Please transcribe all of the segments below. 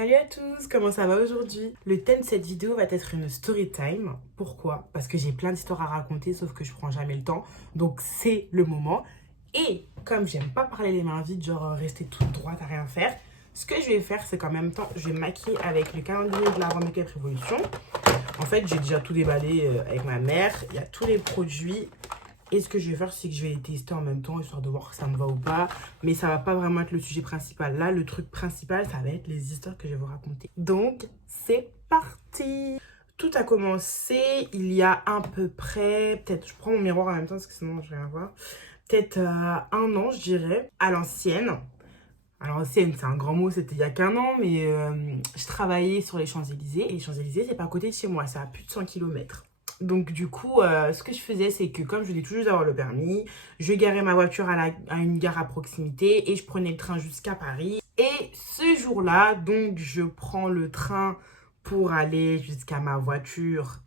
Salut à tous, comment ça va aujourd'hui? Le thème de cette vidéo va être une story time. Pourquoi? Parce que j'ai plein d'histoires à raconter, sauf que je prends jamais le temps. Donc c'est le moment. Et comme j'aime pas parler les mains vides, genre rester toute droite à rien faire, ce que je vais faire, c'est qu'en même temps, je vais me maquiller avec le calendrier de la Make-up Révolution. En fait, j'ai déjà tout déballé avec ma mère. Il y a tous les produits. Et ce que je vais faire, c'est que je vais les tester en même temps, histoire de voir si ça me va ou pas. Mais ça va pas vraiment être le sujet principal. Là, le truc principal, ça va être les histoires que je vais vous raconter. Donc, c'est parti! Tout a commencé il y a à peu près, peut-être, je prends mon miroir en même temps, parce que sinon, je vais rien voir. Peut-être 1 an, je dirais, à l'ancienne. À l'ancienne, c'est un grand mot, c'était il y a qu'un an, mais je travaillais sur les Champs-Élysées. Et les Champs-Élysées, c'est pas à côté de chez moi, c'est à plus de 100 km. Donc du coup, ce que je faisais, c'est que comme je venais tout juste d'avoir le permis, je garais ma voiture à une gare à proximité et je prenais le train jusqu'à Paris. Et ce jour-là, donc je prends le train pour aller jusqu'à ma voiture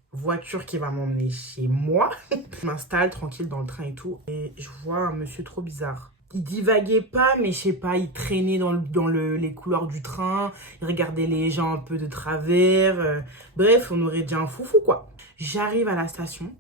qui va m'emmener chez moi. Je m'installe tranquille dans le train et tout. Et je vois un monsieur trop bizarre. Il divaguait pas, mais je sais pas, il traînait dans les couloirs du train. Il regardait les gens un peu de travers. Bref, on aurait dit un foufou, quoi. J'arrive à la station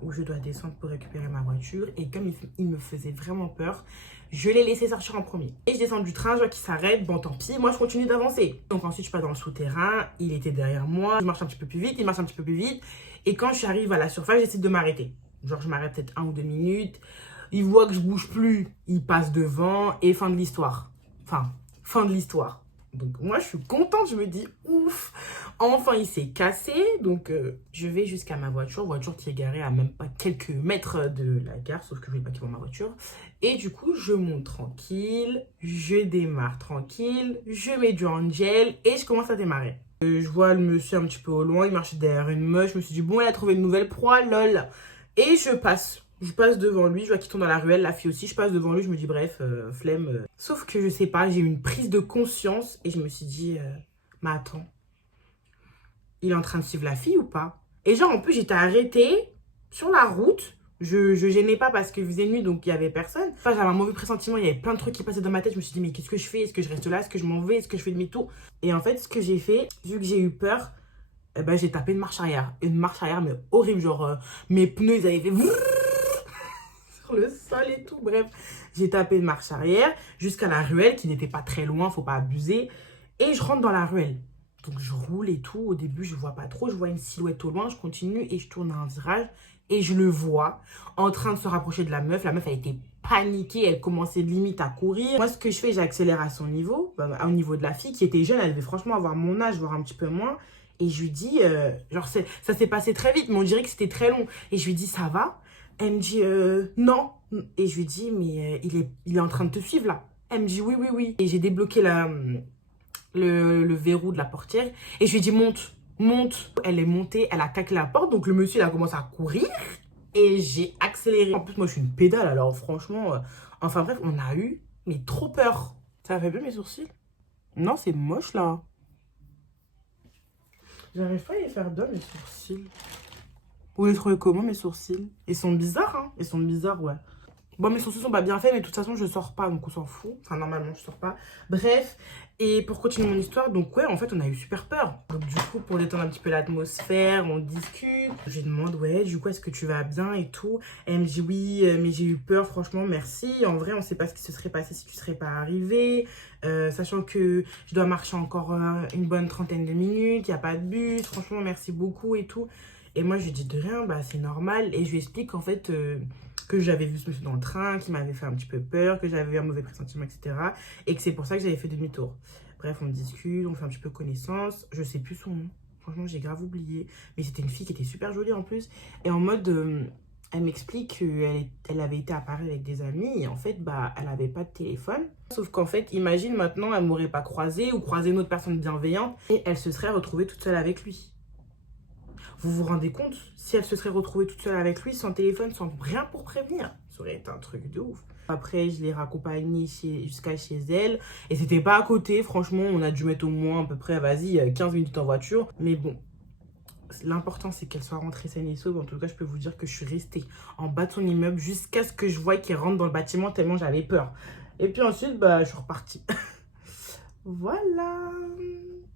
où je dois descendre pour récupérer ma voiture. Et comme il me faisait vraiment peur, je l'ai laissé sortir en premier. Et je descends du train, je vois qu'il s'arrête. Bon, tant pis, moi, je continue d'avancer. Donc ensuite, je passe dans le souterrain. Il était derrière moi. Je marche un petit peu plus vite, il marche un petit peu plus vite. Et quand j'arrive à la surface, j'essaie de m'arrêter. Genre, je m'arrête peut-être 1 ou 2 minutes. Il voit que je bouge plus, il passe devant et fin de l'histoire. Enfin, fin de l'histoire. Donc moi, je suis contente, je me dis ouf, enfin il s'est cassé. Donc je vais jusqu'à ma voiture qui est garée à même pas quelques mètres de la gare, sauf que je ne vais pas quitter ma voiture. Et du coup, je monte tranquille, je démarre tranquille, je mets du angel et je commence à démarrer. Je vois le monsieur un petit peu au loin, il marchait derrière une meuf, je me suis dit bon, elle a trouvé une nouvelle proie, lol. Et je passe devant lui, je vois qu'il tombe dans la ruelle, la fille aussi, je passe devant lui, je me dis bref, flemme. Sauf que je sais pas, j'ai eu une prise de conscience et je me suis dit, mais attends, il est en train de suivre la fille ou pas? Et genre en plus j'étais arrêtée sur la route, je gênais pas parce qu'il faisait nuit donc il y avait personne. Enfin j'avais un mauvais pressentiment, il y avait plein de trucs qui passaient dans ma tête, je me suis dit mais qu'est-ce que je fais? Est-ce que je reste là? Est-ce que je m'en vais? Est-ce que je fais demi-tour? Et en fait ce que j'ai fait, vu que j'ai eu peur, eh ben, j'ai tapé une marche arrière. Une marche arrière mais horrible, genre mes pneus ils avaient fait le sol et tout, bref, j'ai tapé une marche arrière jusqu'à la ruelle qui n'était pas très loin, faut pas abuser, et je rentre dans la ruelle. Donc je roule et tout, au début je vois pas trop, je vois une silhouette au loin, je continue et je tourne à un virage et je le vois en train de se rapprocher de la meuf a été paniquée, elle commençait limite à courir. Moi ce que je fais, j'accélère à son niveau, au niveau de la fille qui était jeune, elle devait franchement avoir mon âge, voire un petit peu moins. Et je lui dis, genre ça s'est passé très vite, mais on dirait que c'était très long. Et je lui dis, ça va? Elle me dit non. Et je lui dis mais il est en train de te suivre là. Elle me dit oui, oui, oui. Et j'ai débloqué le verrou de la portière. Et je lui dis monte, monte. Elle est montée, elle a claqué la porte. Donc le monsieur il a commencé à courir. Et j'ai accéléré. En plus moi je suis une pédale alors franchement. Enfin bref, on a eu mais trop peur. Ça fait bien mes sourcils? Non, c'est moche là. J'arrive pas à les faire bien mes sourcils. Vous les trouvez comment mes sourcils? Ils sont bizarres, hein? Ils sont bizarres, ouais. Bon, mes sourcils sont pas bien faits, mais de toute façon, je sors pas, donc on s'en fout. Enfin, normalement, je sors pas. Bref, et pour continuer mon histoire, donc ouais, en fait, on a eu super peur. Donc du coup, pour détendre un petit peu l'atmosphère, on discute. Je lui demande, ouais, du coup, est-ce que tu vas bien et tout? Elle me dit, oui, mais j'ai eu peur, franchement, merci. En vrai, on sait pas ce qui se serait passé si tu serais pas arrivé. Sachant que je dois marcher encore une bonne trentaine de minutes, il n'y a pas de bus. Franchement, merci beaucoup et tout. Et moi, je lui dis de rien, bah c'est normal. Et je lui explique qu'en fait, que j'avais vu ce monsieur dans le train, qui m'avait fait un petit peu peur, que j'avais eu un mauvais pressentiment, etc. Et que c'est pour ça que j'avais fait demi-tour. Bref, on discute, on fait un petit peu connaissance. Je sais plus son nom. Franchement, j'ai grave oublié. Mais c'était une fille qui était super jolie en plus. Et en mode, elle m'explique qu'elle avait été à Paris avec des amis. Et en fait, bah, elle avait pas de téléphone. Sauf qu'en fait, imagine maintenant, elle m'aurait pas croisée ou croisé une autre personne bienveillante. Et elle se serait retrouvée toute seule avec lui. Vous vous rendez compte? Si elle se serait retrouvée toute seule avec lui, sans téléphone, sans rien pour prévenir, ça aurait été un truc de ouf. Après, je l'ai raccompagnée jusqu'à chez elle. Et c'était pas à côté, franchement, on a dû mettre au moins à peu près, vas-y, 15 minutes en voiture. Mais bon, l'important, c'est qu'elle soit rentrée saine et sauve. En tout cas, je peux vous dire que je suis restée en bas de son immeuble jusqu'à ce que je voie qu'il rentre dans le bâtiment tellement j'avais peur. Et puis ensuite, bah, je suis repartie. Voilà.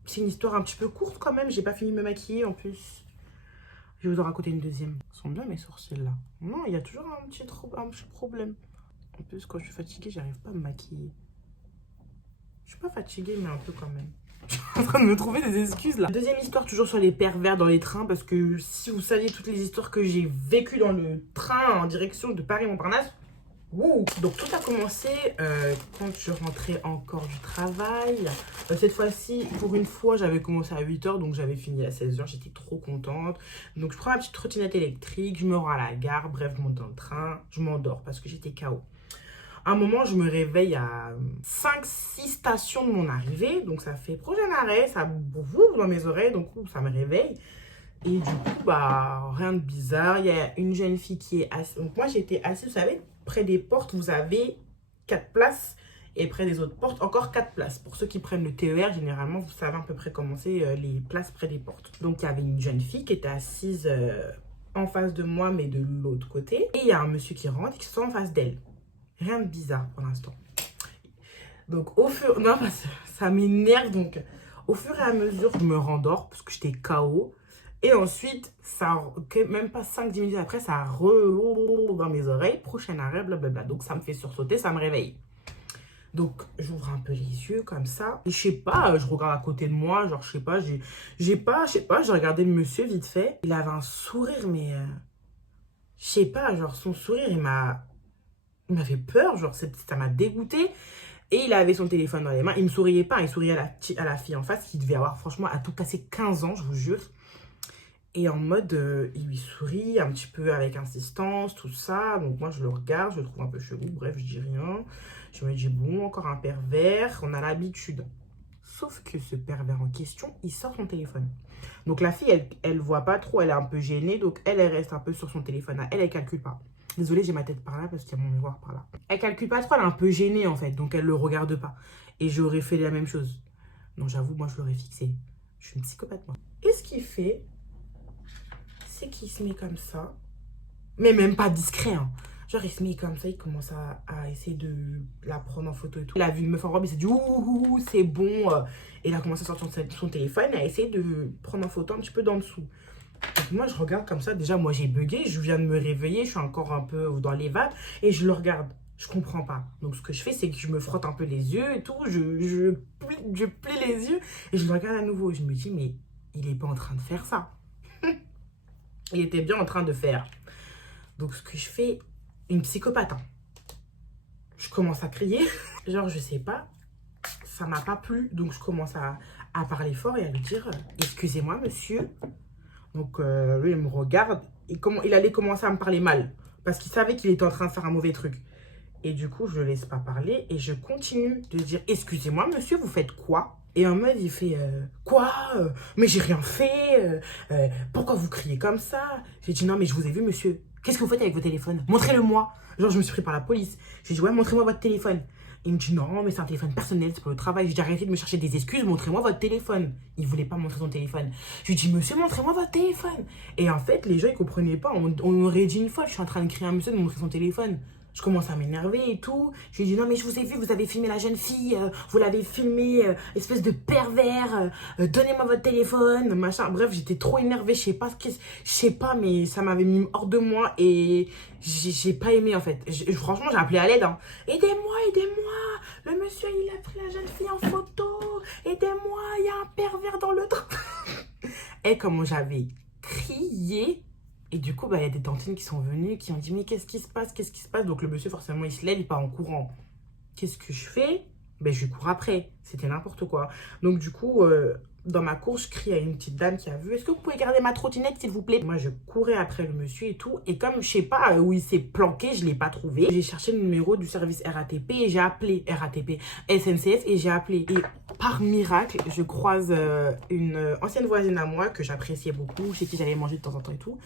C'est une histoire un petit peu courte quand même. J'ai pas fini de me maquiller en plus. Je vais vous en raconter une deuxième. Ils sont bien mes sourcils là. Non, il y a toujours un petit problème. En plus, quand je suis fatiguée, j'arrive pas à me maquiller. Je suis pas fatiguée, mais un peu quand même. Je suis en train de me trouver des excuses là. Deuxième histoire, toujours sur les pervers dans les trains. Parce que si vous saviez toutes les histoires que j'ai vécues dans le train en direction de Paris-Montparnasse. Wouh. Donc tout a commencé quand je rentrais encore du travail. Cette fois-ci, pour une fois, j'avais commencé à 8 h, donc j'avais fini à 16 h. J'étais trop contente. Donc je prends ma petite trottinette électrique, je me rends à la gare, bref, je monte dans le train, je m'endors parce que j'étais KO. À un moment, je me réveille à 5-6 stations de mon arrivée. Donc ça fait prochain arrêt, ça bouffe dans mes oreilles, donc ça me réveille. Et du coup, bah, rien de bizarre. Il y a une jeune fille qui est assise. Donc moi, j'étais assise, vous savez, près des portes, vous avez 4 places. Et près des autres portes, encore 4 places. Pour ceux qui prennent le TER, généralement, vous savez à peu près comment c'est les places près des portes. Donc, il y avait une jeune fille qui était assise en face de moi, mais de l'autre côté. Et il y a un monsieur qui rentre et qui se sent en face d'elle. Rien de bizarre pour l'instant. Donc, au fur... Non, ça m'énerve. Donc, au fur et à mesure, je me rendors parce que j'étais KO. Et ensuite, même pas 5-10 minutes après, ça dans mes oreilles. Prochain arrêt, blablabla. Donc, ça me fait sursauter, ça me réveille. Donc, j'ouvre un peu les yeux comme ça. Et je sais pas, je regarde à côté de moi. Genre, je sais pas, j'ai regardé le monsieur vite fait. Il avait un sourire, mais... je sais pas, genre, son sourire, il m'a fait peur. Genre, ça m'a dégoûté. Et il avait son téléphone dans les mains. Il me souriait pas, il souriait à la fille en face qui devait avoir, franchement, à tout casser 15 ans, je vous jure. Et en mode, il lui sourit un petit peu avec insistance, tout ça. Donc moi, je le regarde, je le trouve un peu chelou. Bref, je dis rien. Je me dis, bon, encore un pervers. On a l'habitude. Sauf que ce pervers en question, il sort son téléphone. Donc la fille, elle voit pas trop, elle est un peu gênée. Donc elle reste un peu sur son téléphone. Elle calcule pas. Désolée, j'ai ma tête par là parce qu'il y a mon miroir par là. Elle calcule pas trop, elle est un peu gênée en fait. Donc elle le regarde pas. Et j'aurais fait la même chose. Non, j'avoue, moi, je l'aurais fixé. Je suis une psychopathe, moi. Et ce qu'il fait... c'est qu'il se met comme ça, mais même pas discret, hein. Genre il se met comme ça, il commence à essayer de la prendre en photo et tout. Il a vu une meuf en robe, il s'est dit ouh, c'est bon. Et il a commencé à sortir son téléphone et à essayer de prendre en photo un petit peu d'en dessous. Donc moi je regarde comme ça, déjà moi j'ai bugué, je viens de me réveiller, je suis encore un peu dans les vagues et je le regarde. Je comprends pas. Donc ce que je fais, c'est que je me frotte un peu les yeux et tout, je plie les yeux et je le regarde à nouveau. Je me dis mais il est pas en train de faire ça. Il était bien en train de faire. Donc, ce que je fais, une psychopathe. Hein. Je commence à crier. Genre, je sais pas. Ça m'a pas plu. Donc, je commence à parler fort et à lui dire excusez-moi, monsieur. Donc, lui, il me regarde. Et il allait commencer à me parler mal. Parce qu'il savait qu'il était en train de faire un mauvais truc. Et du coup, je le laisse pas parler. Et je continue de dire excusez-moi, monsieur, vous faites quoi? Et en mode, il fait quoi? Mais j'ai rien fait. Pourquoi vous criez comme ça? J'ai dit non, mais je vous ai vu, monsieur. Qu'est-ce que vous faites avec vos téléphones? Montrez-le-moi. Genre, je me suis pris par la police. J'ai dit ouais, montrez-moi votre téléphone. Il me dit non, mais c'est un téléphone personnel, c'est pour le travail. J'ai dit arrêtez de me chercher des excuses, montrez-moi votre téléphone. Il voulait pas montrer son téléphone. Je lui ai dit monsieur, montrez-moi votre téléphone. Et en fait, les gens ils comprenaient pas. On aurait dit une fois, je suis en train de crier à un monsieur de me montrer son téléphone. Je commence à m'énerver et tout. Je lui ai dit non mais je vous ai vu, vous avez filmé la jeune fille, vous l'avez filmé, espèce de pervers, donnez-moi votre téléphone, machin. Bref, j'étais trop énervée, je sais pas, mais ça m'avait mis hors de moi et j'ai pas aimé en fait. Franchement, j'ai appelé à l'aide. Hein. Aidez-moi, le monsieur il a pris la jeune fille en photo, aidez-moi, il y a un pervers dans le train. Et comment j'avais crié. Et du coup, il y a des tantines qui sont venues, qui ont dit mais qu'est-ce qui se passe? Donc le monsieur, forcément, il se lève, il part en courant. Qu'est-ce que je fais? Je cours après. C'était n'importe quoi. Donc du coup, dans ma course, je crie à une petite dame qui a vu. Est-ce que vous pouvez garder ma trottinette, s'il vous plaît? Moi, je courais après le monsieur et tout. Et comme je sais pas où il s'est planqué, je l'ai pas trouvé. J'ai cherché le numéro du service RATP et j'ai appelé SNCF et j'ai appelé. Et par miracle, je croise une ancienne voisine à moi que j'appréciais beaucoup, chez qui j'allais manger de temps en temps et tout.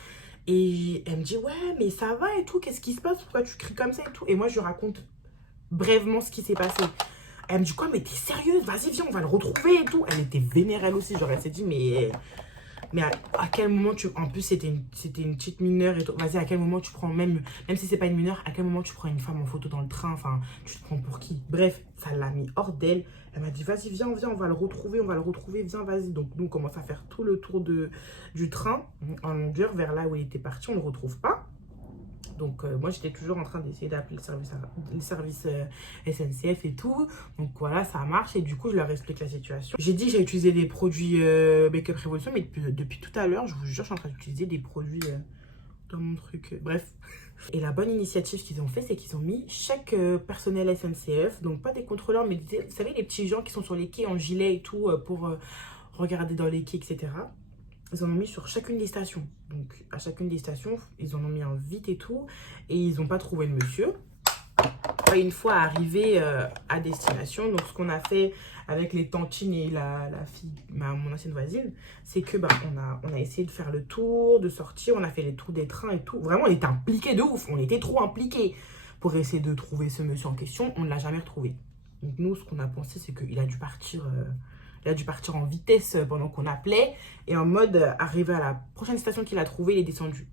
Et elle me dit ouais mais ça va et tout, qu'est-ce qui se passe, pourquoi tu cries comme ça et tout. Et moi je lui raconte brièvement ce qui s'est passé. Elle me dit quoi, mais t'es sérieuse, vas-y viens on va le retrouver et tout. Elle était vénère elle aussi, genre elle s'est dit mais Mais à quel moment tu... En plus, c'était une petite mineure et tout. Vas-y, à quel moment tu prends, même si c'est pas une mineure, à quel moment tu prends une femme en photo dans le train? Enfin, tu te prends pour qui? Bref, ça l'a mis hors d'elle. Elle m'a dit, vas-y, viens, on va le retrouver, viens, vas-y. Donc, nous, on commence à faire tout le tour du train en longueur vers là où il était parti. On ne le retrouve pas. Donc, moi, j'étais toujours en train d'essayer d'appeler le service SNCF et tout. Donc, voilà, ça marche. Et du coup, je leur explique la situation. J'ai dit que j'ai utilisé des produits Make-up Revolution, mais depuis tout à l'heure, je vous jure, je suis en train d'utiliser des produits dans mon truc. Bref. Et la bonne initiative qu'ils ont fait, c'est qu'ils ont mis chaque personnel SNCF, donc pas des contrôleurs, mais vous savez, les petits gens qui sont sur les quais en gilet et tout pour regarder dans les quais, etc. Ils en ont mis sur chacune des stations. Donc, à chacune des stations, ils en ont mis un vite et tout. Et ils n'ont pas trouvé le monsieur. Et une fois arrivé à destination, donc ce qu'on a fait avec les tantines et la fille, mon ancienne voisine, c'est que on a essayé de faire le tour, de sortir. On a fait les tours des trains et tout. Vraiment, on était impliqués de ouf. On était trop impliqués pour essayer de trouver ce monsieur en question. On ne l'a jamais retrouvé. Donc, nous, ce qu'on a pensé, c'est qu'il a dû partir... Il a dû partir en vitesse pendant qu'on appelait. Et en mode, arrivé à la prochaine station qu'il a trouvée, il est descendu.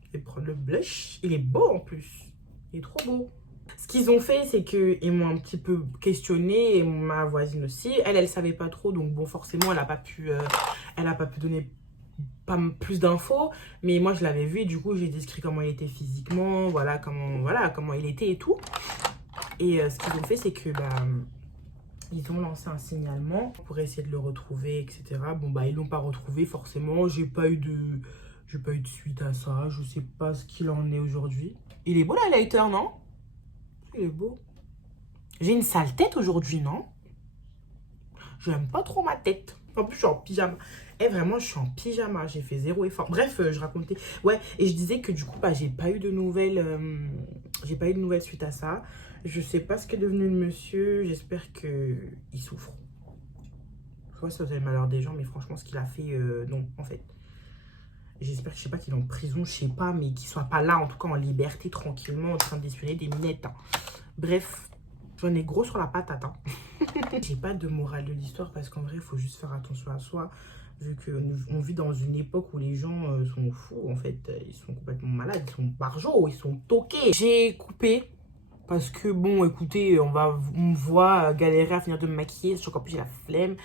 Je vais prendre le blush. Il est beau en plus. Il est trop beau. Ce qu'ils ont fait, c'est qu'ils m'ont un petit peu questionné. Et ma voisine aussi. Elle savait pas trop. Donc bon, forcément, elle a pas pu donner plus d'infos. Mais moi, je l'avais vu. Et du coup, j'ai décrit comment il était physiquement. Voilà, comment il était et tout. Et ce qu'ils ont fait, c'est que... ils ont lancé un signalement pour essayer de le retrouver, etc. Bon, ils l'ont pas retrouvé, forcément. J'ai pas eu de suite à ça. Je sais pas ce qu'il en est aujourd'hui. Il est beau, l'highlighter, non? Il est beau. J'ai une sale tête aujourd'hui, non? J'aime pas trop ma tête. En plus, je suis en pyjama. Vraiment, je suis en pyjama. J'ai fait zéro effort. Bref, je racontais. Ouais, et je disais que du coup, j'ai pas eu de nouvelles. J'ai pas eu de nouvelles suite à ça. Je sais pas ce qu'est devenu le monsieur. J'espère qu'il souffre. Je sais pas si ça vous avez le malheur des gens, mais franchement, ce qu'il a fait, non, en fait. J'espère que je sais pas qu'il est en prison, je sais pas, mais qu'il soit pas là, en tout cas en liberté, tranquillement, en train d'espionner des minettes. Hein. Bref, j'en ai gros sur la patate. Hein. J'ai pas de morale de l'histoire parce qu'en vrai, il faut juste faire attention à soi. Vu qu'on vit dans une époque où les gens sont fous, en fait, ils sont complètement malades, ils sont barjots, ils sont toqués. J'ai coupé parce que, bon, écoutez, on me voit galérer à finir de me maquiller, je qu'en plus j'ai la flemme.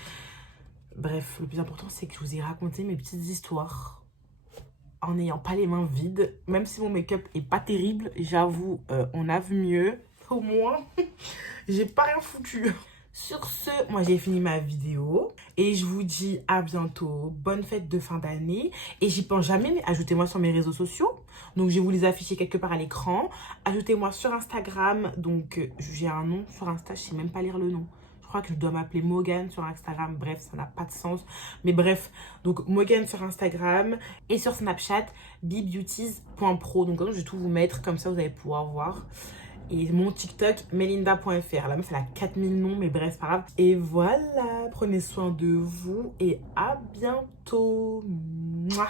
Bref, le plus important, c'est que je vous ai raconté mes petites histoires en n'ayant pas les mains vides. Même si mon make-up est pas terrible, j'avoue, on a vu mieux. Au moins, j'ai pas rien foutu. Sur ce, moi j'ai fini ma vidéo et je vous dis à bientôt. Bonne fête de fin d'année. Et j'y pense jamais, mais ajoutez-moi sur mes réseaux sociaux. Donc je vais vous les afficher quelque part à l'écran. Ajoutez-moi sur Instagram. Donc j'ai un nom sur Insta, je sais même pas lire le nom. Je crois que je dois m'appeler Morgane sur Instagram. Bref, ça n'a pas de sens. Mais bref, donc Morgane sur Instagram et sur Snapchat, bbeauties.pro. Donc je vais tout vous mettre, comme ça vous allez pouvoir voir. Et mon TikTok, melinda.fr. La meuf, elle a 4000 noms, mais bref, c'est pas grave. Et voilà, prenez soin de vous et à bientôt. Mouah.